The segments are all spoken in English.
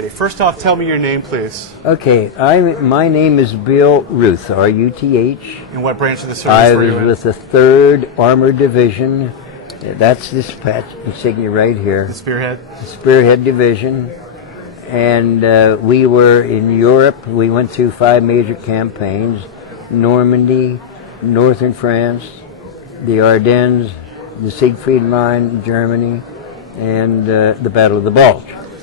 First off, tell me your name, please. Okay, my name is Bill Ruth, R-U-T-H. And what branch of the service I were was you in? with the 3rd Armored Division. That's this patch insignia right here. The Spearhead? The Spearhead Division. And we were in Europe. We went through 5 major campaigns: Normandy, northern France, the Ardennes, the Siegfried Line, Germany, and the Battle of the Bulge.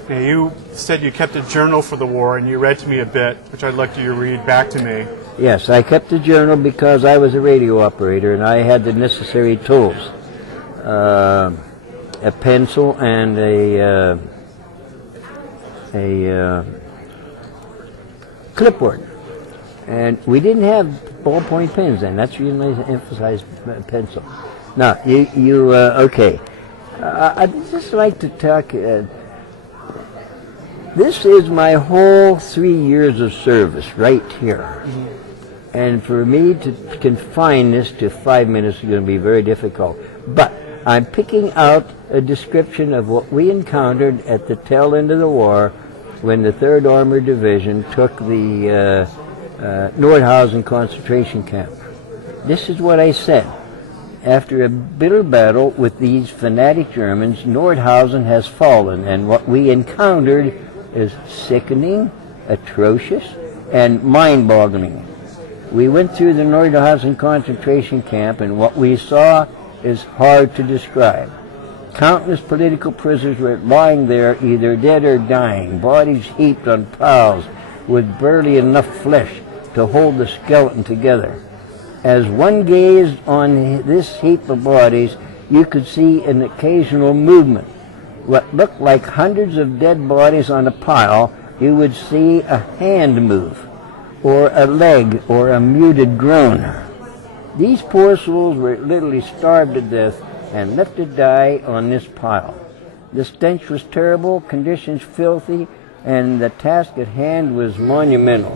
Now, you said you kept a journal for the war, and you read to me a bit, which I'd like you to read back to me. Yes, I kept a journal because I was a radio operator and I had the necessary tools. A pencil and a clipboard. And we didn't have ballpoint pens then. That's really emphasized pencil. Now, okay. I'd just like to talk. This is my whole 3 years of service right here. And for me to confine this to 5 minutes is going to be very difficult. But I'm picking out a description of what we encountered at the tail end of the war when the 3rd Armored Division took the Nordhausen concentration camp. This is what I said. After a bitter battle with these fanatic Germans, Nordhausen has fallen, and what we encountered is sickening, atrocious, and mind-boggling. We went through the Nordhausen concentration camp, and what we saw is hard to describe. Countless political prisoners were lying there, either dead or dying, bodies heaped on piles with barely enough flesh to hold the skeleton together. As one gazed on this heap of bodies, you could see an occasional movement. What looked like hundreds of dead bodies on a pile, you would see a hand move, or a leg, or a muted groan. These poor souls were literally starved to death and left to die on this pile. The stench was terrible, conditions filthy, and the task at hand was monumental.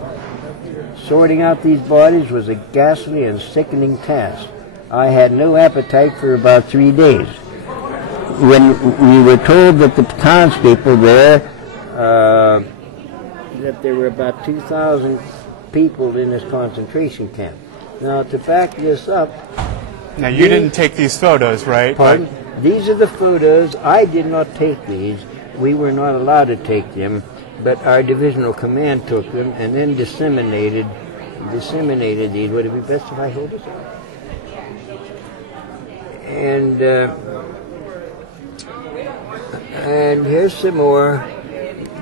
Sorting out these bodies was a ghastly and sickening task. I had no appetite for about 3 days. When we were told that the townspeople there, that there were about 2,000 people in this concentration camp. Now, to back this up... Now, you didn't take these photos, right? Pardon? These are the photos. I did not take these. We were not allowed to take them, but our divisional command took them and then disseminated these. Would it be best if I hold this? And here's some more.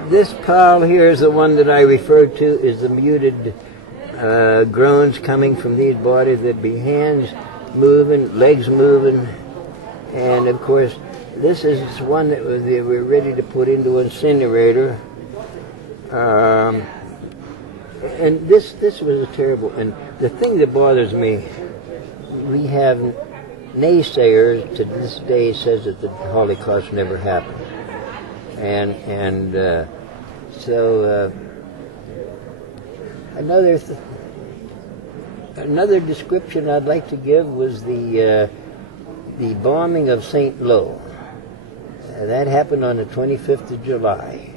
This pile here is the one that I referred to, is the muted groans coming from these bodies. There'd be hands moving, legs moving, and of course this is one that they were ready to put into an incinerator. And this was terrible. And the thing that bothers me, we have naysayers to this day says that the Holocaust never happened. So another description I'd like to give was the bombing of St. Lo. That happened on the 25th of July.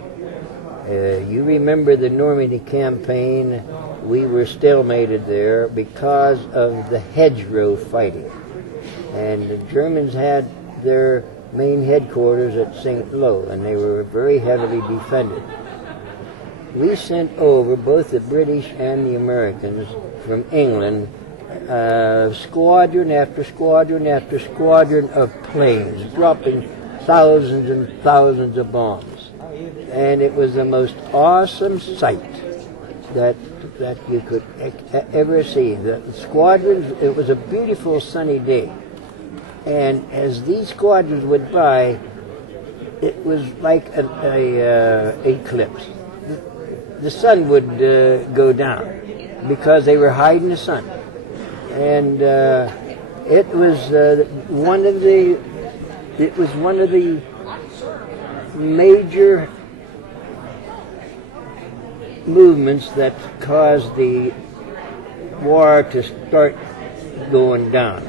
You remember the Normandy campaign? We were stalemated there because of the hedgerow fighting. And the Germans had their main headquarters at St. Lo, and they were very heavily defended. We sent over, both the British and the Americans from England, squadron after squadron after squadron of planes, dropping thousands and thousands of bombs. And it was the most awesome sight that you could ever see. The squadrons, it was a beautiful sunny day. And as these squadrons went by, it was like an eclipse. The sun would go down because they were hiding the sun. And it was one of the major movements that caused the war to start going down.